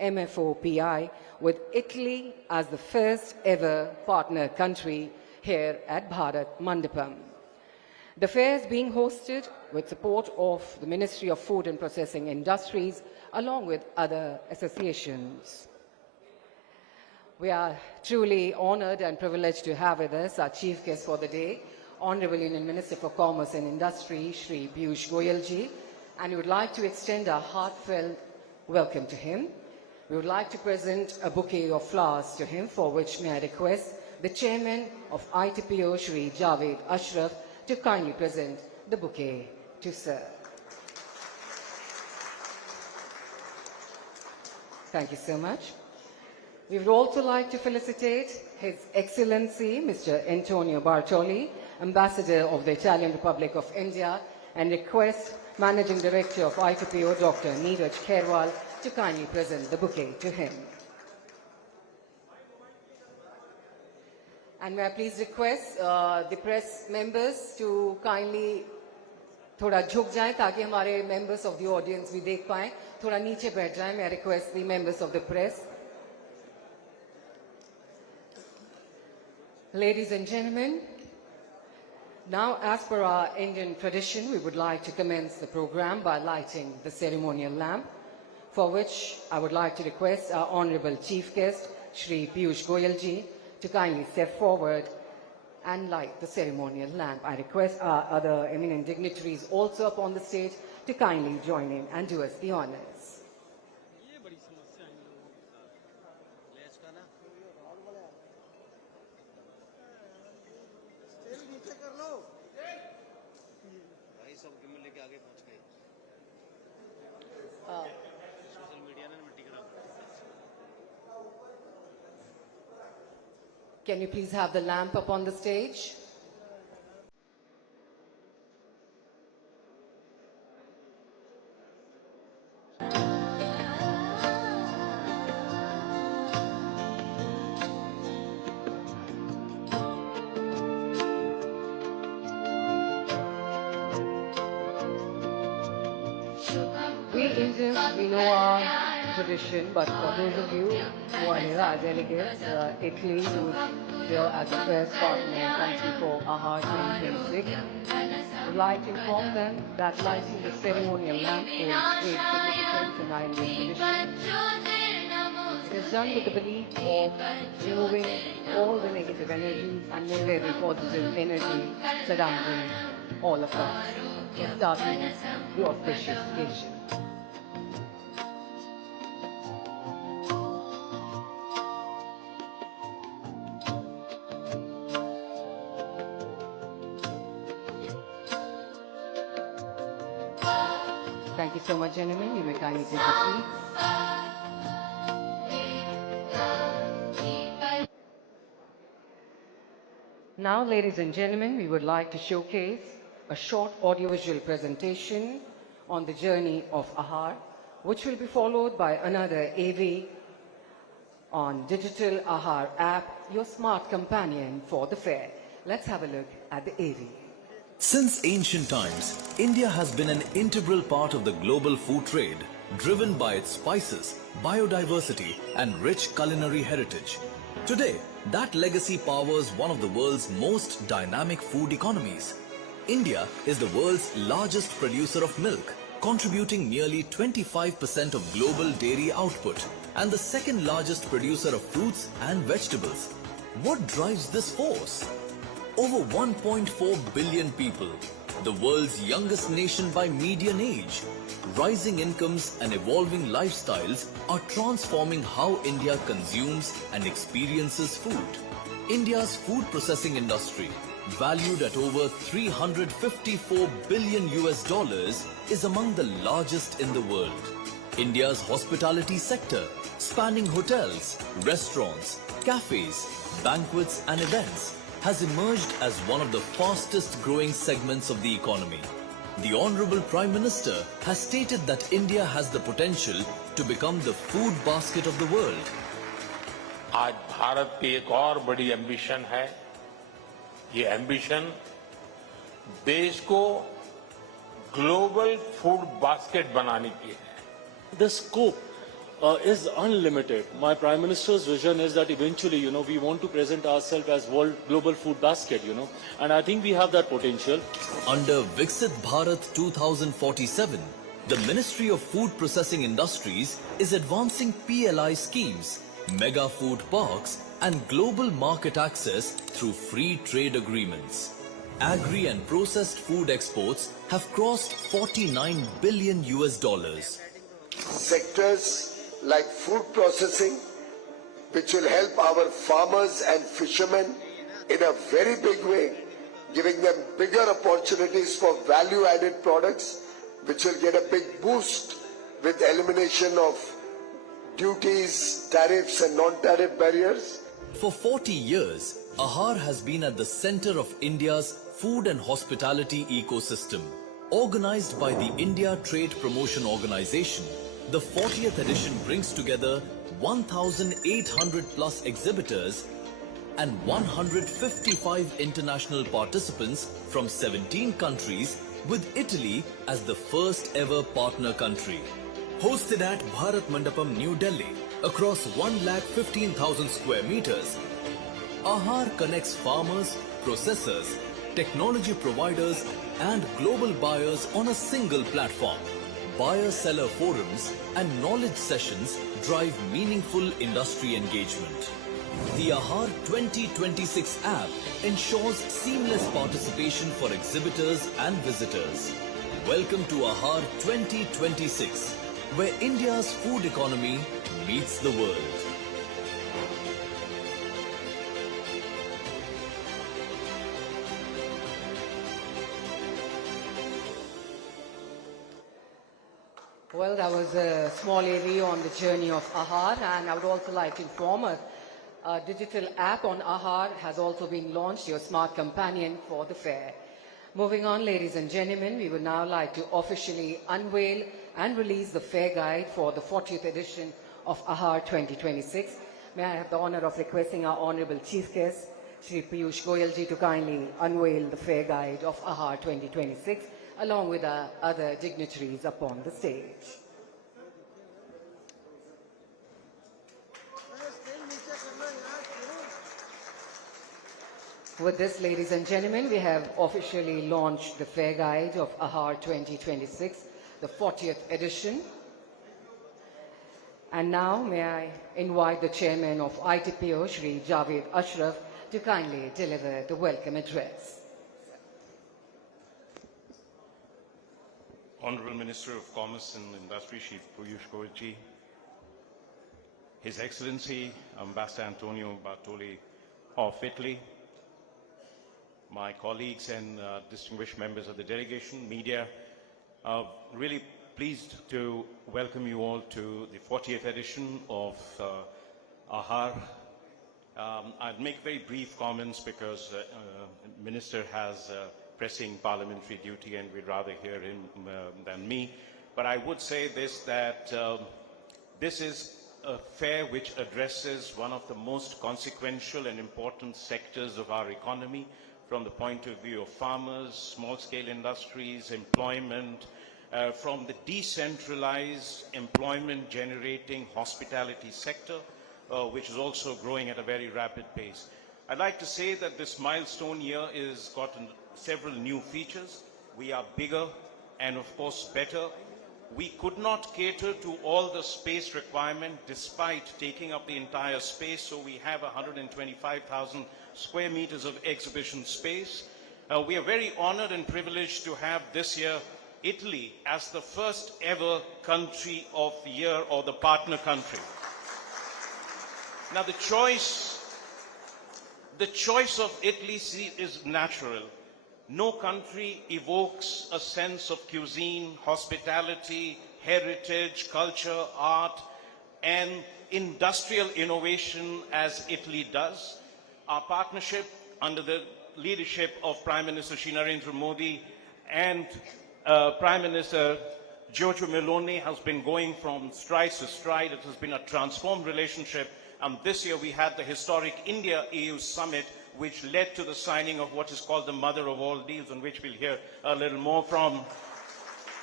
MFOPI, with Italy as the first ever partner country here at Bharat, Mandapam. The fair is being hosted with support of the Ministry of Food and Processing Industries, along with other associations. We are truly honored and privileged to have with us our chief guest for the day, Honorable Union Minister for Commerce and Industry, Shri Piyush Goyal ji, and we would like to extend our heartfelt welcome to him. We would like to present a bouquet of flowers to him, for which may I request the Chairman of ITPO, Shri Javed Ashraf, to kindly present the bouquet to Sir. Thank you so much. We would also like to felicitate His Excellency Mr. Antonio Bartoli, Ambassador of the Italian Republic of India, and request Managing Director of ITPO, Dr. Neeraj Khairwal, to kindly present the bouquet to him. And may I please request the press members to kindly थोड़ा झुक जाएं ताकि हमारे members of the audience भी देख पाएं. थोड़ा नीचे बैठ जाएं. May I request the members of the press. Ladies and gentlemen, now as per our Indian tradition, we would like to commence the program by lighting the ceremonial lamp, for which I would like to request our Honorable Chief Guest, Shri Piyush Goyal ji, to kindly step forward and light the ceremonial lamp. I request our other eminent dignitaries also up on the stage to kindly join in and do us the honors. Can you please have the lamp up on the stage? We Indians, we know our tradition, but for those of you who are here as delegates, Italy, who is here as the first partner country for Aahar 2026, would like to inform them that lighting the ceremonial lamp holds great significance in our Indian tradition. It is done with the belief of removing all the negative energies and making the positive energy surrounding all of us, starting the auspicious occasion. Thank you so much, gentlemen. You may kindly take a seat. Now, ladies and gentlemen, we would like to showcase a short audiovisual presentation on the journey of Aahar, which will be followed by another AV on Digital Aahar app, your smart companion for the fair. Let's have a look at the AV. Since ancient times, India has been an integral part of the global food trade, driven by its spices, biodiversity, and rich culinary heritage. Today, that legacy powers one of the world's most dynamic food economies. India is the world's largest producer of milk, contributing nearly 25% of global dairy output, and the second largest producer of fruits and vegetables. What drives this force? Over 1.4 billion people, the world's youngest nation by median age, rising incomes and evolving lifestyles are transforming how India consumes and experiences food. India's food processing industry, valued at over $354 billion is among the largest in the world. India's hospitality sector, spanning hotels, restaurants, cafes, banquets and events, has emerged as one of the fastest growing segments of the economy. The Honorable Prime Minister has stated that India has the potential to become the food basket of the world. आज भारत की एक और बड़ी ambition है. ये ambition देश को global food basket बनाने की है. The scope is unlimited. My Prime Minister's vision is that eventually, we want to present ourselves as world global food basket, and I think we have that potential. Under Viksit Bharat 2047, the Ministry of Food Processing Industries is advancing PLI schemes, mega food parks and global market access through free trade agreements. Agri and processed food exports have crossed $49 billion. Sectors like food processing, which will help our farmers and fishermen in a very big way, giving them bigger opportunities for value-added products, which will get a big boost with elimination of duties, tariffs and non-tariff barriers. For 40 years, Aahar has been at the center of India's food and hospitality ecosystem. Organized by the India Trade Promotion Organization, the 40th edition brings together 1,800 plus exhibitors and 155 international participants from 17 countries, with Italy as the first ever partner country. Hosted at Bharat Mandapam, New Delhi, across 1,15,000 square meters, Aahar connects farmers, processors, technology providers and global buyers on a single platform. Buyer-seller forums and knowledge sessions drive meaningful industry engagement. The Aahar 2026 app ensures seamless participation for exhibitors and visitors. Welcome to Aahar 2026, where India's food economy meets the world. Well, that was a small AV on the journey of Aahar, and I would also like to inform a digital app on Aahar has also been launched, your smart companion for the fair. Moving on, ladies and gentlemen, we would now like to officially unveil and release the fair guide for the 40th edition of Aahar 2026. May I have the honor of requesting our Honorable Chief Guest, Shri Piyush Goyalji, to kindly unveil the fair guide of Aahar 2026, along with our other dignitaries upon the stage. With this, ladies and gentlemen, we have officially launched the fair guide of Aahar 2026, the 40th edition. And now, may I invite the chairman of ITPO, Shri Javed Ashraf, to kindly deliver the welcome address. Honorable Minister of Commerce and Industry, Shri Piyush Goyalji, His Excellency Ambassador Antonio Bartoli of Italy, my colleagues and distinguished members of the delegation, media, really pleased to welcome you all to the 40th edition of Aahar. I'll make very brief comments because the Minister has pressing parliamentary duty and we'd rather hear him than me. But I would say this, that this is a fair which addresses one of the most consequential and important sectors of our economy from the point of view of farmers, small-scale industries, employment, from the decentralized employment-generating hospitality sector, which is also growing at a very rapid pace. I'd like to say that this milestone year has gotten several new features. We are bigger and of course better. We could not cater to all the space requirement despite taking up the entire space, so we have 125,000 square meters of exhibition space. We are very honored and privileged to have this year Italy as the first ever country of the year, or the partner country. Now the choice of Italy is natural. No country evokes a sense of cuisine, hospitality, heritage, culture, art, and industrial innovation as Italy does. Our partnership under the leadership of Prime Minister Shri Narendra Modi and Prime Minister Giorgio Meloni has been going from stride to stride. It has been a transformed relationship. And this year we had the historic India-EU summit, which led to the signing of what is called the mother of all deals, on which we'll hear a little more from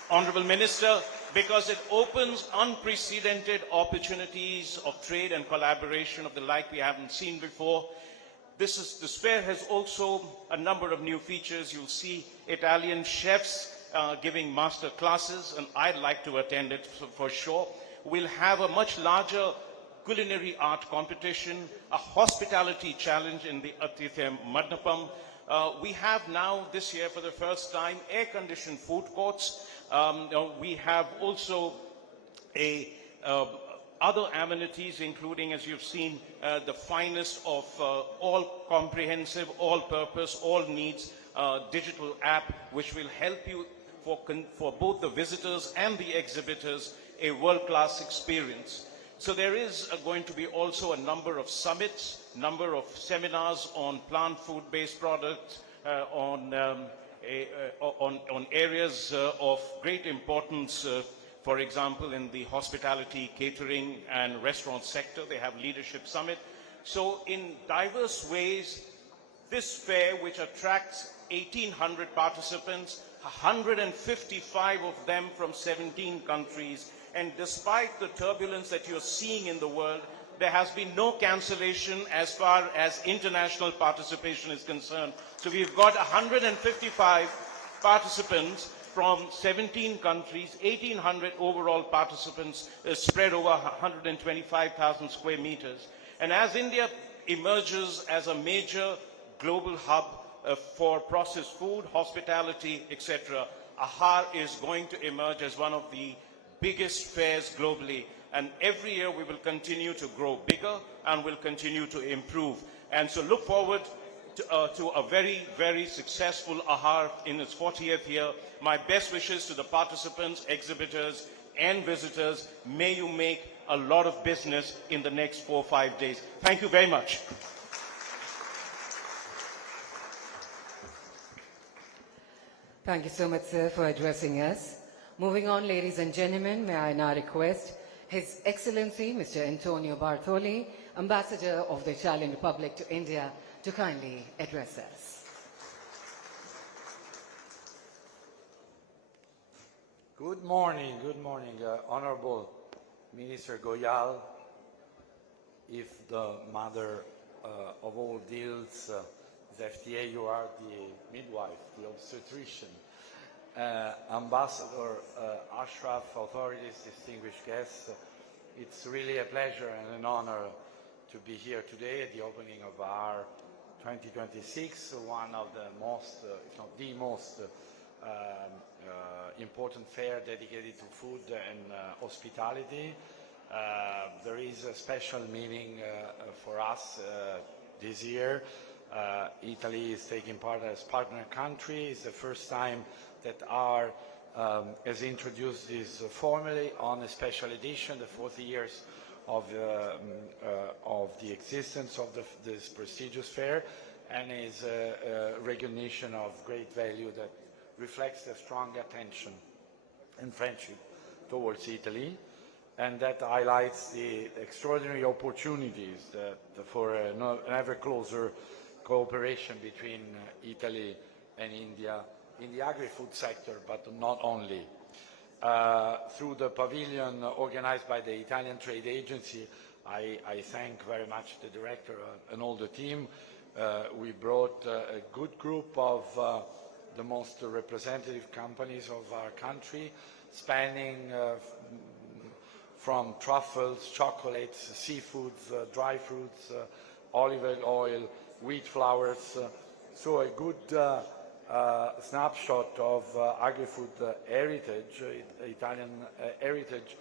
Honorable Minister. because it opens unprecedented opportunities of trade and collaboration of the like we haven't seen before. This fair has also a number of new features. You'll see Italian chefs giving master classes, and I'd like to attend it for sure. We'll have a much larger culinary art competition, a hospitality challenge in the ITPO Mandapam. We have now this year for the first time air-conditioned food courts. We have also other amenities, including, as you've seen, the finest of all comprehensive, all-purpose, all needs digital app, which will help you for both the visitors and the exhibitors a world-class experience. So there is going to be also a number of summits, number of seminars on plant food-based products, on areas of great importance. For example, in the hospitality, catering, and restaurant sector, they have leadership summit. So in diverse ways, this fair, which attracts 1,800 participants, 155 of them from 17 countries, and despite the turbulence that you're seeing in the world, there has been no cancellation as far as international participation is concerned. So we've got 155 participants from 17 countries, 1,800 overall participants spread over 125,000 square meters. And as India emerges as a major global hub for processed food, hospitality, etc., Aahar is going to emerge as one of the biggest fairs globally. And every year we will continue to grow bigger and will continue to improve. And so look forward to a very, very successful Aahar in its 40th year. My best wishes to the participants, exhibitors, and visitors. May you make a lot of business in the next 4 or 5 days. Thank you very much. Thank you so much, sir, for addressing us. Moving on, ladies and gentlemen, may I now request His Excellency, Mr. Antonio Bartoli, Ambassador of the Italian Republic to India, to kindly address us. Good morning, Honorable Minister Goyal. If the mother of all deals is FTA, you are the midwife, the obstetrician. Ambassador Ashraf, authorities, distinguished guests, it's really a pleasure and an honor to be here today at the opening of our 2026, one of the most, if not the most important fair dedicated to food and hospitality. There is a special meaning for us this year. Italy is taking part as partner country. It's the first time that our has introduced this formally on a special edition, the 40 years of the existence of this prestigious fair, and is a recognition of great value that reflects the strong attention and friendship towards Italy, and that highlights the extraordinary opportunities for an ever closer cooperation between Italy and India in the agri-food sector, but not only. Through the pavilion organized by the Italian Trade Agency, I thank very much the director and all the team. We brought a good group of the most representative companies of our country, spanning from truffles, chocolates, seafoods, dry fruits, olive oil, wheat flours. So a good snapshot of agri-food heritage, Italian heritage,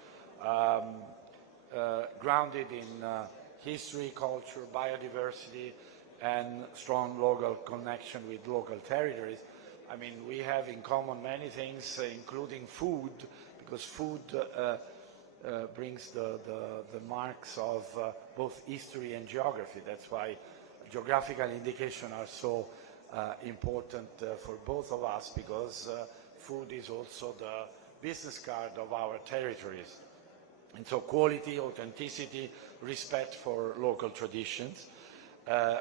grounded in history, culture, biodiversity, and strong local connection with local territories. I mean, we have in common many things, including food, because food brings the marks of both history and geography. That's why geographical indications are so important for both of us, because food is also the business card of our territories. And so quality, authenticity, respect for local traditions.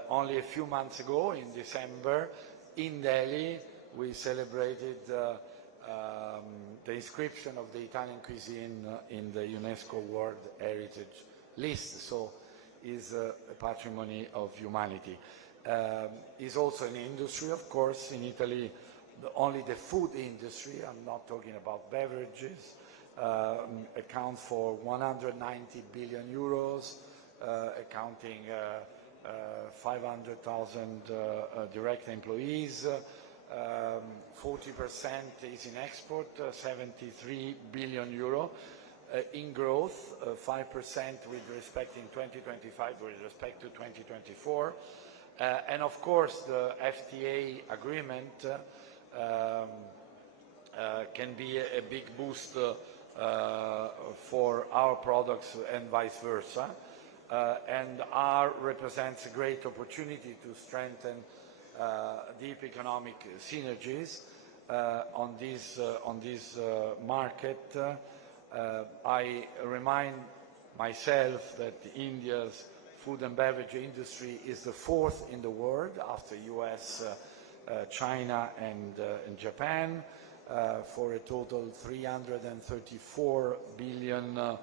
Only a few months ago, in December, in Delhi, we celebrated the inscription of the Italian cuisine in the UNESCO World Heritage List, so is a patrimony of humanity. Is also an industry, of course, in Italy. Only the food industry, I'm not talking about beverages, accounts for 190 billion euros, accounting 500,000 direct employees. 40% is in export, 73 billion euro. In growth, 5% with respect in 2025 with respect to 2024. And of course, the FTA agreement can be a big boost for our products and vice versa. And Aahar represents a great opportunity to strengthen deep economic synergies on this market. I remind myself that India's food and beverage industry is the fourth in the world after US, China and Japan, for a total 334 billion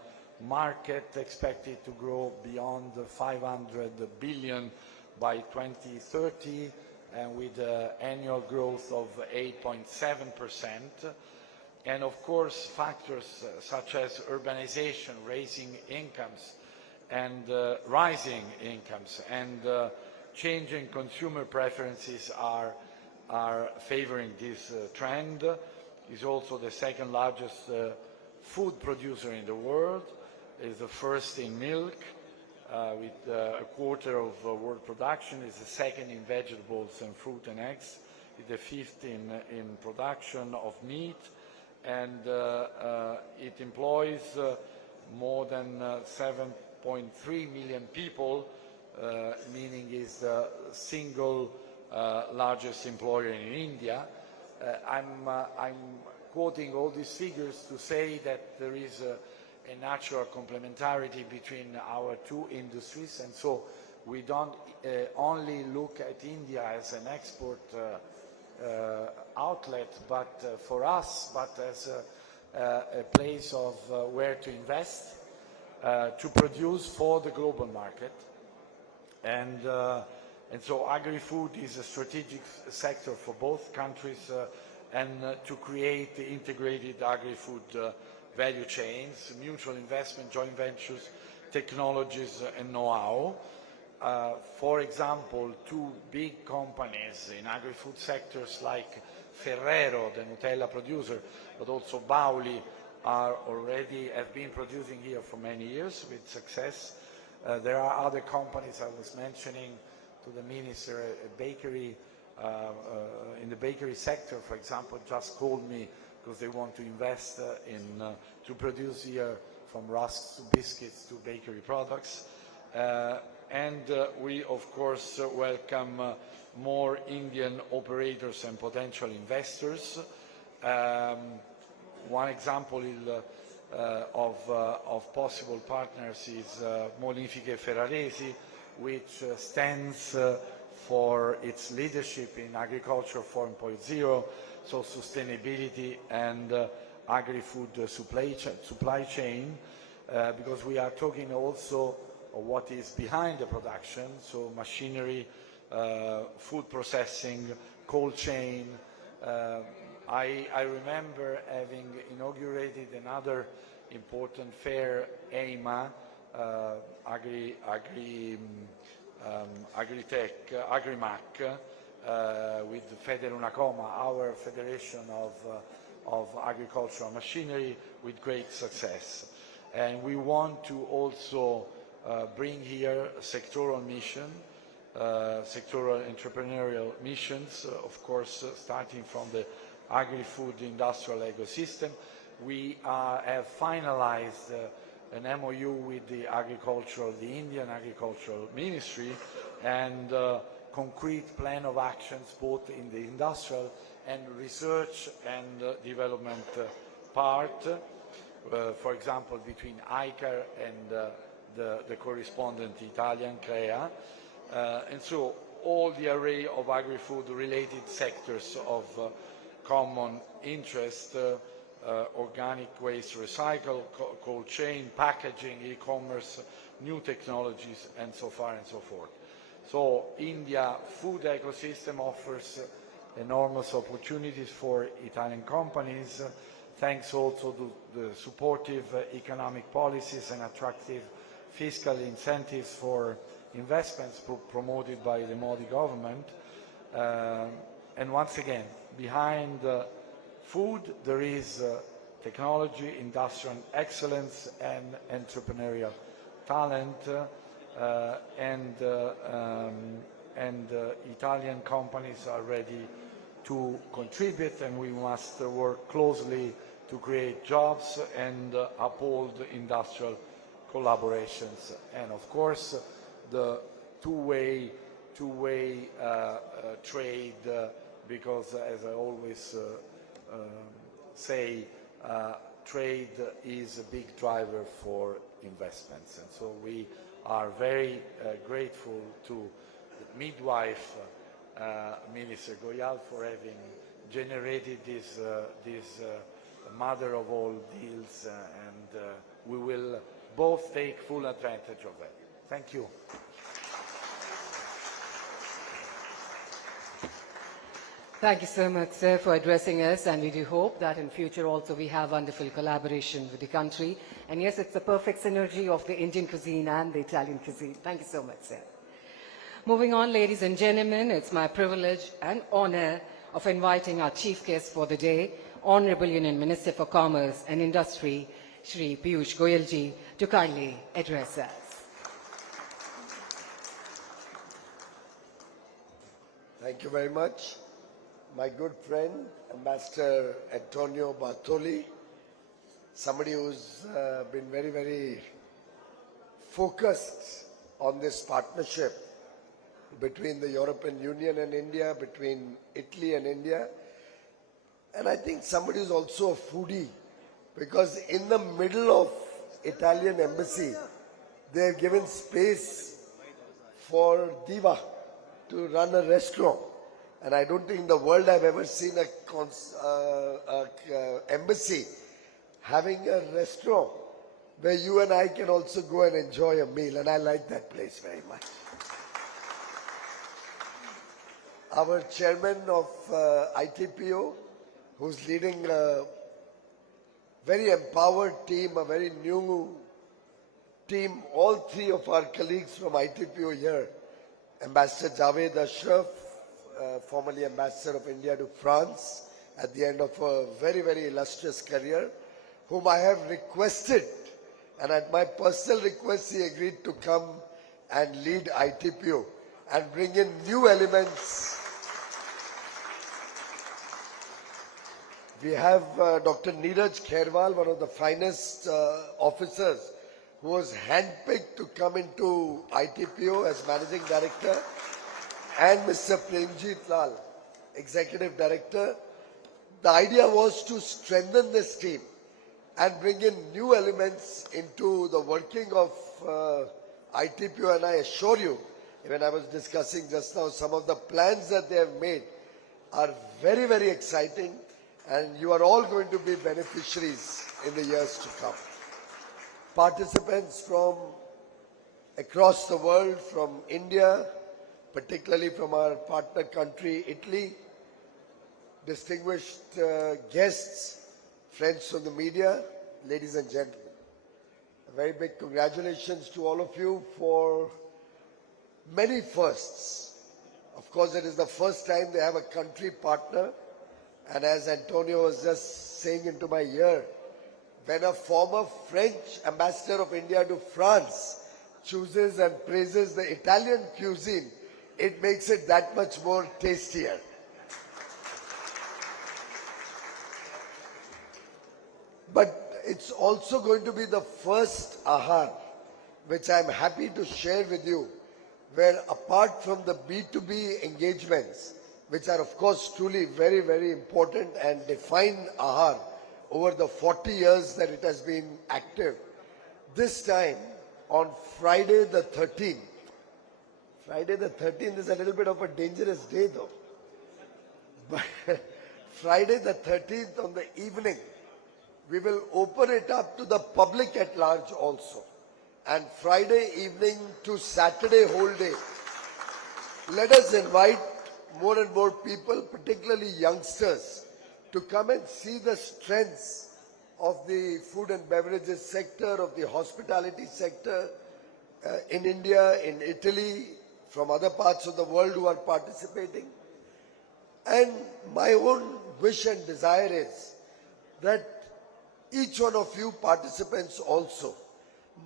market expected to grow beyond 500 billion by 2030, and with annual growth of 8.7%. And of course, factors such as urbanization, raising incomes, and rising incomes, and changing consumer preferences are favoring this trend. Is also the second largest food producer in the world, is the first in milk, with a quarter of world production, is the second in vegetables and fruit and eggs, is the fifth in production of meat, and it employs more than 7.3 million people, meaning is the single largest employer in India. I'm quoting all these figures to say that there is a natural complementarity between our two industries, and so we don't only look at India as an export outlet, but for us, but as a place of where to invest, to produce for the global market. And so agri-food is a strategic sector for both countries, and to create integrated agri-food value chains, mutual investment, joint ventures, technologies and know-how. For example, two big companies in agri-food sectors like Ferrero, the Nutella producer, but also Bauli, have been producing here for many years with success. There are other companies I was mentioning to the minister, a bakery in the bakery sector, for example, just called me because they want to invest to produce here from rusks to biscuits to bakery products. And we, of course, welcome more Indian operators and potential investors. One example of possible partners is Molifiche Ferraresi, which stands for its leadership in Agriculture 4.0, so sustainability and agri-food supply chain, because we are talking also of what is behind the production, so machinery, food processing, cold chain. I remember having inaugurated another important fair, EIMA, Agritech, Agrimac, with Federunacoma, our federation of agricultural machinery, with great success. And we want to also bring here sectoral mission, sectoral entrepreneurial missions, of course, starting from the agri-food industrial ecosystem. We have finalized an MOU with the Indian Agricultural Ministry, and concrete plan of actions both in the industrial and research and development part, for example, between ICAR and the correspondent Italian CREA. And so all the array of agri-food related sectors of common interest, organic waste recycle, cold chain, packaging, e-commerce, new technologies, and so far and so forth. So India food ecosystem offers enormous opportunities for Italian companies, thanks also to the supportive economic policies and attractive fiscal incentives for investments promoted by the Modi government. And once again, behind food there is technology, industrial excellence and entrepreneurial talent, and Italian companies are ready to contribute, and we must work closely to create jobs and uphold industrial collaborations. And of course, the two-way trade, because as I always say, trade is a big driver for investments. And so we are very grateful to the midwife, Minister Goyal, for having generated this mother of all deals, and we will both take full advantage of that. Thank you. Thank you so much, sir, for addressing us, and we do hope that in future also we have wonderful collaboration with the country. And yes, it's the perfect synergy of the Indian cuisine and the Italian cuisine. Thank you so much, sir. Moving on, ladies and gentlemen, it's my privilege and honor of inviting our chief guest for the day, Honorable Union Minister for Commerce and Industry, Shri Piyush Goyal ji, to kindly address us. Thank you very much. My good friend, Ambassador Antonio Bartoli, somebody who's been very, very focused on this partnership between the European Union and India, between Italy and India. And I think somebody who's also a foodie, because in the middle of Italian embassy, they've given space for Diva to run a restaurant. And I don't think in the world I've ever seen a embassy having a restaurant where you and I can also go and enjoy a meal. And I like that place very much. Our chairman of ITPO, who's leading a very empowered team, a very new team, all three of our colleagues from ITPO here, Ambassador Javed Ashraf, formerly Ambassador of India to France at the end of a very, very illustrious career, whom I have requested, and at my personal request he agreed to come and lead ITPO and bring in new elements. We have Dr. Neeraj Khairwal, one of the finest officers, who was handpicked to come into ITPO as Managing Director, and Mr. Premjit Lal, Executive Director. The idea was to strengthen this team and bring in new elements into the working of ITPO, and I assure you, when I was discussing just now, some of the plans that they have made are very, very exciting, and you are all going to be beneficiaries in the years to come. Participants from across the world, from India, particularly from our partner country, Italy, distinguished guests, friends from the media, ladies and gentlemen. A very big congratulations to all of you for many firsts. Of course, it is the first time they have a country partner, and as Antonio was just saying into my ear, when a former French ambassador of India to France chooses and praises the Italian cuisine, it makes it that much more tastier. But it's also going to be the first Aahar, which I'm happy to share with you, where apart from the B2B engagements, which are of course truly very, very important and define Aahar over the 40 years that it has been active, this time on Friday the 13th, Friday the 13th is a little bit of a dangerous day though. But Friday the 13th on the evening, we will open it up to the public at large also. And Friday evening to Saturday whole day, let us invite more and more people, particularly youngsters, to come and see the strengths of the food and beverages sector, of the hospitality sector in India, in Italy, from other parts of the world who are participating. And my own wish and desire is that each one of you participants also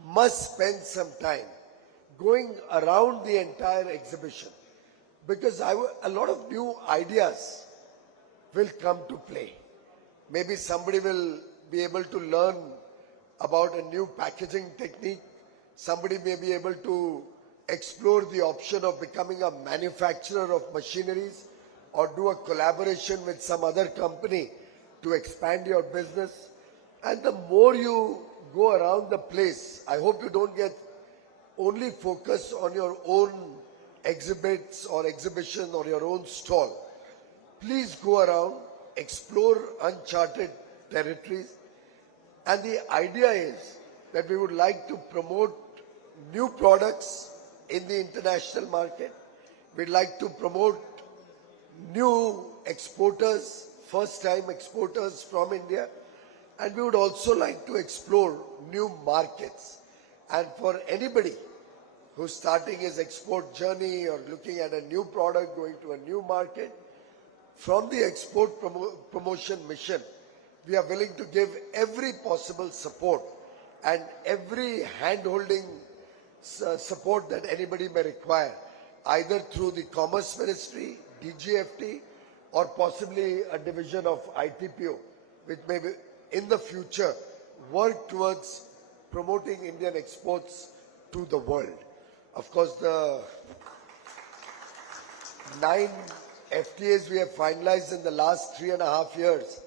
must spend some time going around the entire exhibition, because a lot of new ideas will come to play. Maybe somebody will be able to learn about a new packaging technique. Somebody may be able to explore the option of becoming a manufacturer of machineries or do a collaboration with some other company to expand your business. And the more you go around the place, I hope you don't get only focused on your own exhibits or exhibition or your own stall. Please go around, explore uncharted territories. And the idea is that we would like to promote new products in the international market. We'd like to promote new exporters, first-time exporters from India. And we would also like to explore new markets. And for anybody who's starting his export journey or looking at a new product, going to a new market, from the export promotion mission, we are willing to give every possible support and every hand-holding support that anybody may require, either through the Commerce Ministry, DGFT, or possibly a division of ITPO, which may be, in the future, work towards promoting Indian exports to the world. Of course, the 9 FTAs we have finalized in the last 3.5 years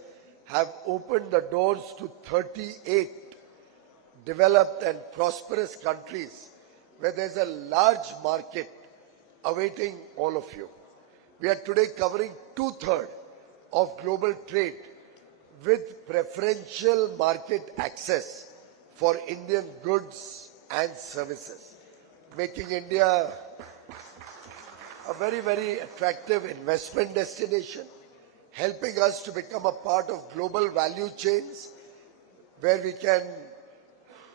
have opened the doors to 38 developed and prosperous countries where there's a large market awaiting all of you. We are today covering 2/3 of global trade with preferential market access for Indian goods and services, making India a very, very attractive investment destination, helping us to become a part of global value chains where we can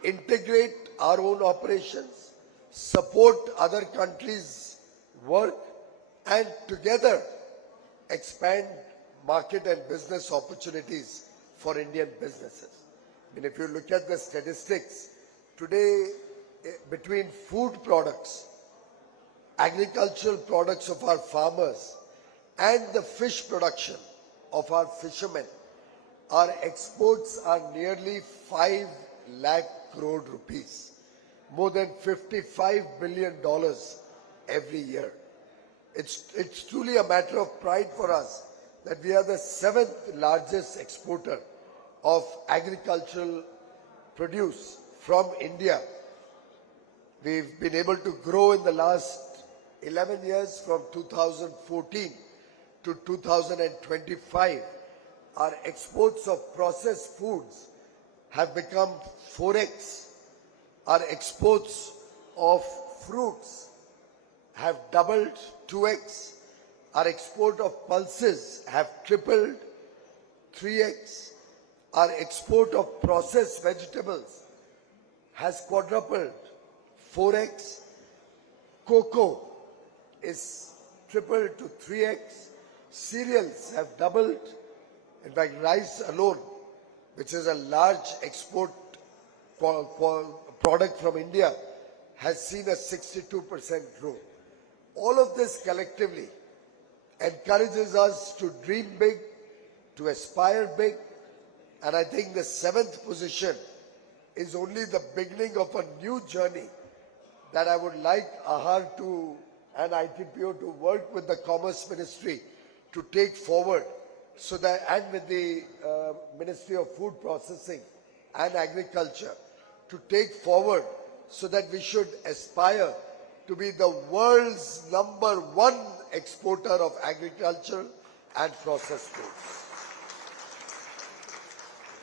integrate our own operations, support other countries' work, and together expand market and business opportunities for Indian businesses. I mean, if you look at the statistics, today between food products, agricultural products of our farmers, and the fish production of our fishermen, our exports are nearly 5 lakh crore rupees, more than $55 billion every year. It's truly a matter of pride for us that we are the 7th largest exporter of agricultural produce from India. We've been able to grow in the last 11 years, from 2014 to 2025. Our exports of processed foods have become 4x. Our exports of fruits have doubled, 2x. Our export of pulses have tripled, 3x. Our export of processed vegetables has quadrupled, 4x. Cocoa is tripled to 3x. Cereals have doubled. In fact, rice alone, which is a large export product from India, has seen a 62% growth. All of this collectively encourages us to dream big, to aspire big, and I think the 7th position is only the beginning of a new journey that I would like Aahar and ITPO to work with the Commerce Ministry to take forward, so that, and with the Ministry of Food Processing and Agriculture to take forward, so that we should aspire to be the world's #1 exporter of agriculture and processed foods.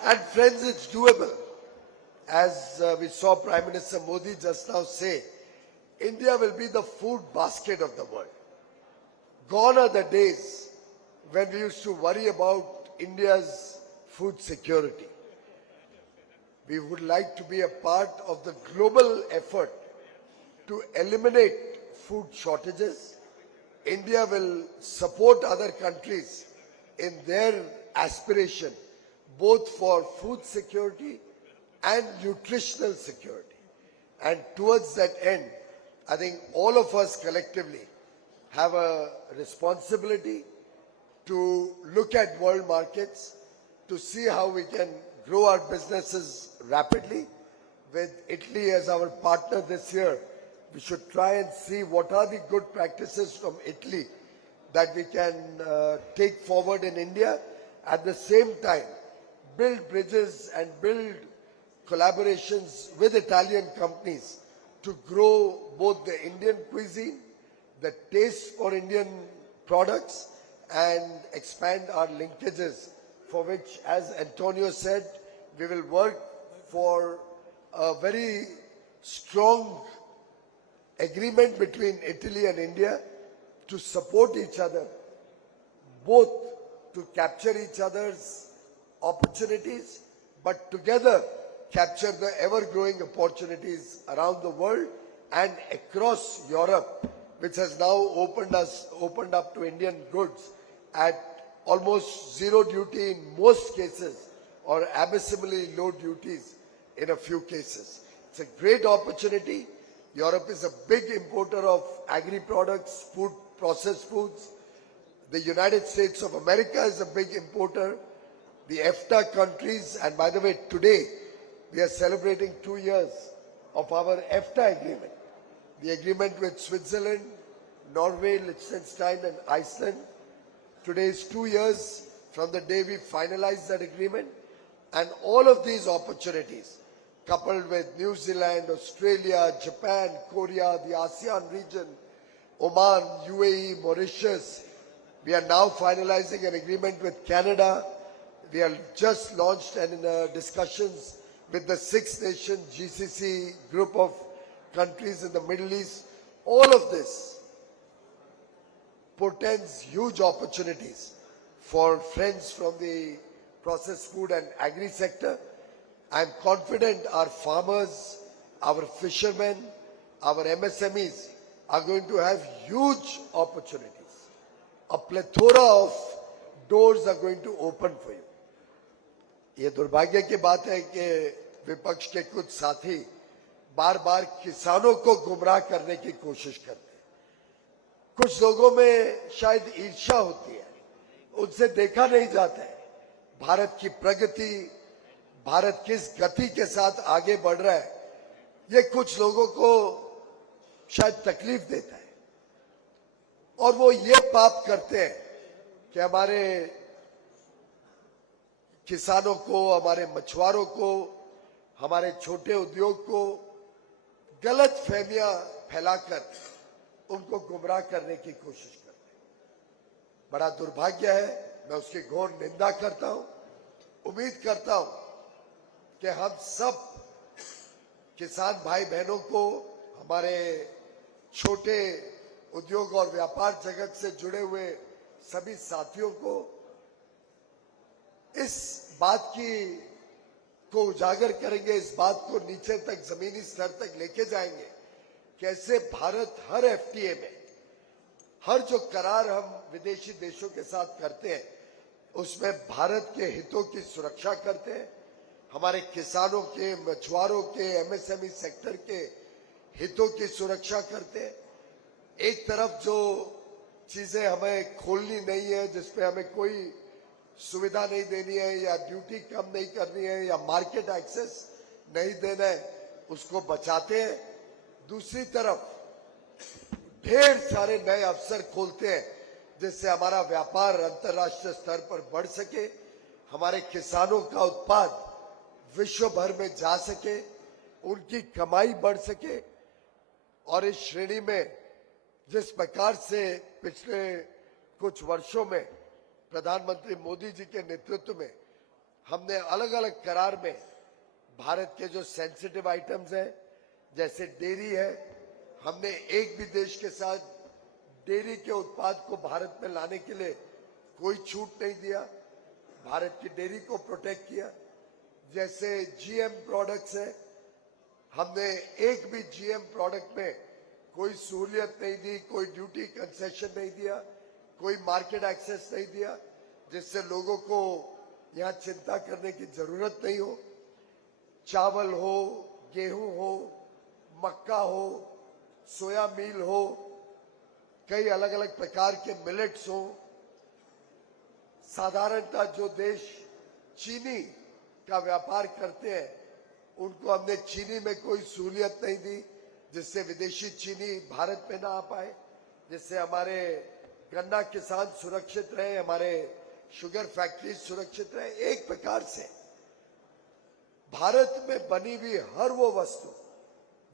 And friends, it's doable. As we saw Prime Minister Modi just now say, India will be the food basket of the world. Gone are the days when we used to worry about India's food security. We would like to be a part of the global effort to eliminate food shortages. India will support other countries in their aspiration, both for food security and nutritional security. And towards that end, I think all of us collectively have a responsibility to look at world markets, to see how we can grow our businesses rapidly. With Italy as our partner this year, we should try and see what are the good practices from Italy that we can take forward in India. At the same time, build bridges and build collaborations with Italian companies to grow both the Indian cuisine, the taste for Indian products, and expand our linkages, for which, as Antonio said, we will work for a very strong agreement between Italy and India to support each other, both to capture each other's opportunities, but together capture the ever-growing opportunities around the world and across Europe, which has now opened up to Indian goods at almost zero duty in most cases, or abysmally low duties in a few cases. It's a great opportunity. Europe is a big importer of agri-products, food, processed foods. The United States of America is a big importer. The EFTA countries, and by the way, today we are celebrating 2 years of our EFTA agreement. The agreement with Switzerland, Norway, Liechtenstein and Iceland. Today is 2 years from the day we finalized that agreement. And all of these opportunities, coupled with New Zealand, Australia, Japan, Korea, the ASEAN region, Oman, UAE, Mauritius. We are now finalizing an agreement with Canada. We are just launched and in discussions with the Six Nation GCC group of countries in the Middle East. All of this portends huge opportunities for friends from the processed food and agri sector. I am confident our farmers, our fishermen, our MSMEs are going to have huge opportunities. A plethora of doors are going to open for you. ये दुर्भाग्य की बात है कि विपक्ष के कुछ साथी बार बार किसानों को गुमराह करने की कोशिश करते हैं। कुछ लोगों में शायद ईर्ष्या होती है, उनसे देखा नहीं जाता है भारत की प्रगति, भारत किस गति के साथ आगे बढ़ रहा है। ये कुछ लोगों को शायद तकलीफ देता है और वो ये पाप करते हैं कि हमारे किसानों को, हमारे मछुआरों को, हमारे छोटे उद्योग को गलत फहमियां फैलाकर उनको गुमराह करने की कोशिश करते हैं। बड़ा दुर्भाग्य है, मैं उसकी घोर निंदा करता हूं। उम्मीद करता हूं कि हम सब किसान भाई बहनों को, हमारे छोटे उद्योग और व्यापार जगत से जुड़े हुए सभी साथियों को इस बात को उजागर करेंगे, इस बात को नीचे तक, जमीनी स्तर तक लेके जाएंगे। कैसे भारत हर एफटीए में, हर जो करार हम विदेशी देशों के साथ करते हैं, उसमें भारत के हितों की सुरक्षा करते हैं, हमारे किसानों के, मछुआरों के, एमएसएमई सेक्टर के हितों की सुरक्षा करते हैं। एक तरफ जो चीजें हमें खोलनी नहीं है, जिसपे हमें कोई सुविधा नहीं देनी है या ड्यूटी कम नहीं करनी है या मार्केट एक्सेस नहीं देना है, उसको बचाते हैं। दूसरी तरफ ढेर सारे नए अवसर खोलते हैं जिससे हमारा व्यापार अंतर्राष्ट्रीय स्तर पर बढ़ सके, हमारे किसानों का उत्पाद विश्व भर में जा सके, उनकी कमाई बढ़ सके। और इस श्रेणी में जिस प्रकार से पिछले कुछ वर्षों में प्रधानमंत्री मोदी जी के नेतृत्व में हमने अलग अलग करार में भारत के जो सेंसिटिव आइटम्स हैं, जैसे डेयरी है, हमने एक भी देश के साथ डेयरी के उत्पाद को भारत में लाने के लिए कोई छूट नहीं दिया, भारत की डेयरी को प्रोटेक्ट किया। जैसे जीएम प्रोडक्ट्स है, हमने एक भी जीएम प्रोडक्ट में कोई सहूलियत नहीं दी, कोई ड्यूटी कंसेशन नहीं दिया, कोई मार्केट एक्सेस नहीं दिया, जिससे लोगों को यहाँ चिंता करने की जरूरत नहीं हो। चावल हो, गेहूं हो, मक्का हो, सोया मील हो, कई अलग अलग प्रकार के मिलेट्स हो। साधारणतः जो देश चीनी का व्यापार करते हैं, उनको हमने चीनी में कोई सहूलियत नहीं दी, जिससे विदेशी चीनी भारत में ना आ पाए, जिससे हमारे गन्ना किसान सुरक्षित रहे, हमारे शुगर फैक्ट्री सुरक्षित रहे। एक प्रकार से भारत में बनी हुई हर वो वस्तु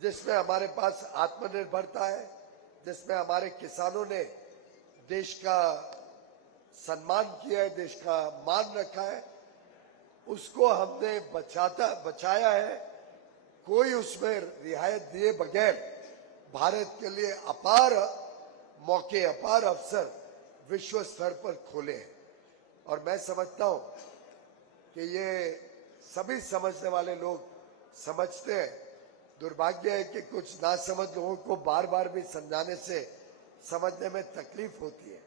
जिसमें हमारे पास आत्मनिर्भरता है, जिसमें हमारे किसानों ने देश का सम्मान किया है, देश का मान रखा है, उसको हमने बचाया है। कोई उसमें रियायत दिए बगैर भारत के लिए अपार मौके, अपार अवसर विश्व स्तर पर खोले हैं। और मैं समझता हूं कि ये सभी समझने वाले लोग समझते हैं। दुर्भाग्य है कि कुछ नासमझ लोगों को बार बार भी समझाने से समझने में तकलीफ होती है,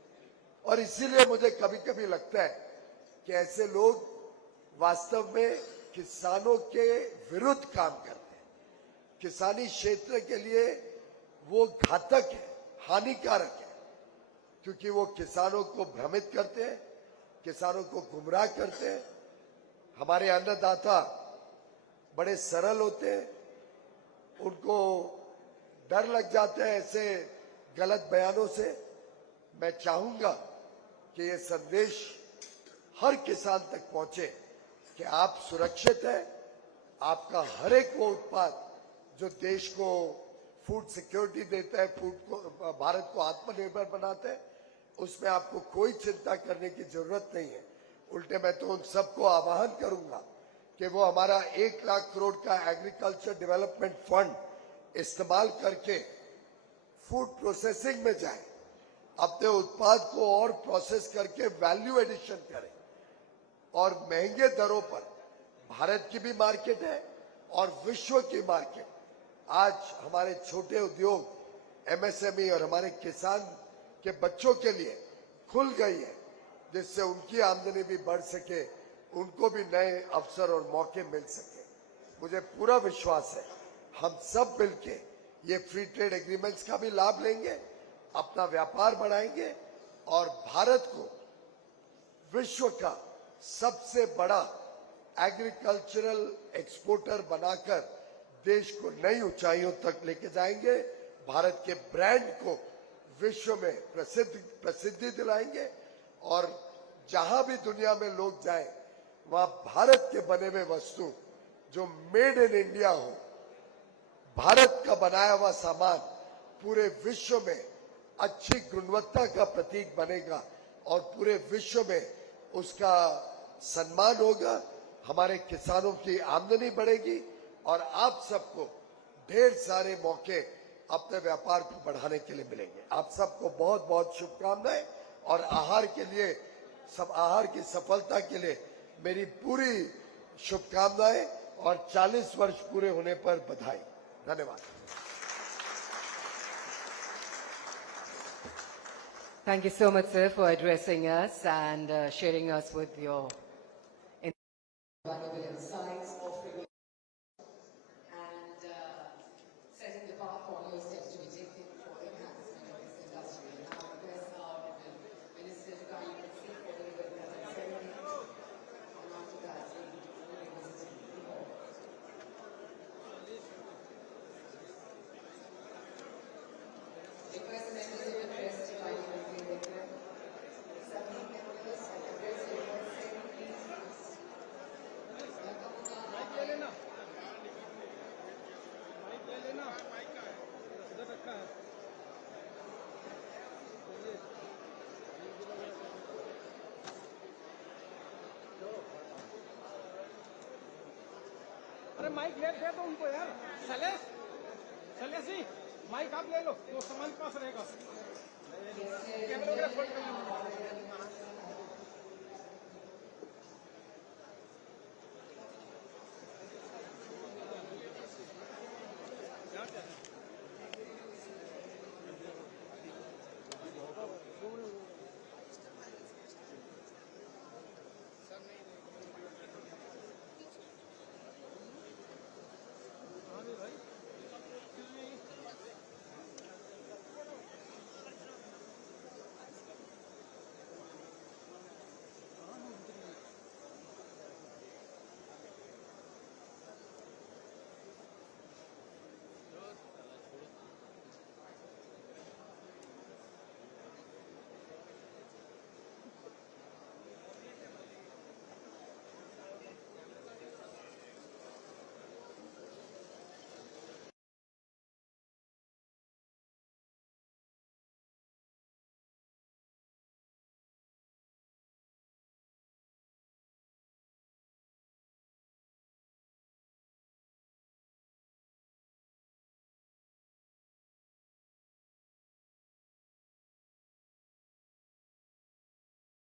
और इसीलिए मुझे कभी कभी लगता है कि ऐसे लोग वास्तव में किसानों के विरुद्ध काम करते हैं। किसानी क्षेत्र के लिए वो घातक है, हानिकारक है, क्योंकि वो किसानों को भ्रमित करते हैं, किसानों को गुमराह करते हैं। हमारे अन्नदाता बड़े सरल होते हैं, उनको डर लग जाता है ऐसे गलत बयानों से। मैं चाहूंगा कि ये संदेश हर किसान तक पहुंचे कि आप सुरक्षित हैं, आपका हर एक वो उत्पाद जो देश को फूड सिक्योरिटी देता है, भारत को आत्मनिर्भर बनाता है, उसमें आपको कोई चिंता करने की जरूरत नहीं है। उल्टे मैं तो उन सबको आह्वान करूंगा कि वो हमारा 1 लाख करोड़ का एग्रीकल्चर डेवलपमेंट फंड इस्तेमाल करके फूड प्रोसेसिंग में जाए, अपने उत्पाद को और प्रोसेस करके वैल्यू एडिशन करें, और महंगे दरों पर भारत की भी मार्केट है और विश्व की मार्केट आज हमारे छोटे उद्योग, एमएसएमई और हमारे किसान के बच्चों के लिए खुल गई है, जिससे उनकी आमदनी भी बढ़ सके, उनको भी नए अवसर और मौके मिल सके। मुझे पूरा विश्वास है हम सब मिलके ये फ्री ट्रेड एग्रीमेंट्स का भी लाभ लेंगे, अपना व्यापार बढ़ाएंगे और भारत को विश्व का सबसे बड़ा एग्रीकल्चरल एक्सपोर्टर बनाकर देश को नई ऊंचाइयों तक लेके जाएंगे। भारत के ब्रांड को विश्व में प्रसिद्धि दिलाएंगे, और जहां भी दुनिया में लोग जाएं, वहां भारत के बने हुए वस्तु जो मेड इन इंडिया हो, भारत का बनाया हुआ सामान पूरे विश्व में अच्छी गुणवत्ता का प्रतीक बनेगा और पूरे विश्व में उसका सम्मान होगा। हमारे किसानों की आमदनी बढ़ेगी और आप सबको ढेर सारे मौके अपने व्यापार को बढ़ाने के लिए मिलेंगे। आप सबको बहुत बहुत शुभकामनाएं, और आहार के लिए, आहार की सफलता के लिए मेरी पूरी शुभकामनाएं और 40 वर्ष पूरे होने पर बधाई। धन्यवाद। Thank you so much, sir, for addressing us and sharing us with your valuable insights of the and setting the path for new steps to be taken for the enhancement of this industry. And now, request our Minister to kindly proceed for the ribbon-cutting ceremony, and after that, we will be visiting the hall. Request members of interest to kindly maintain their accepting members of the ribbon ceremony. Mike ले दे दो उनको यार। सलेश जी mic आप ले लो, तो सामान पास रहेगा। कैमरा वगैरह फोल्ड कर लो।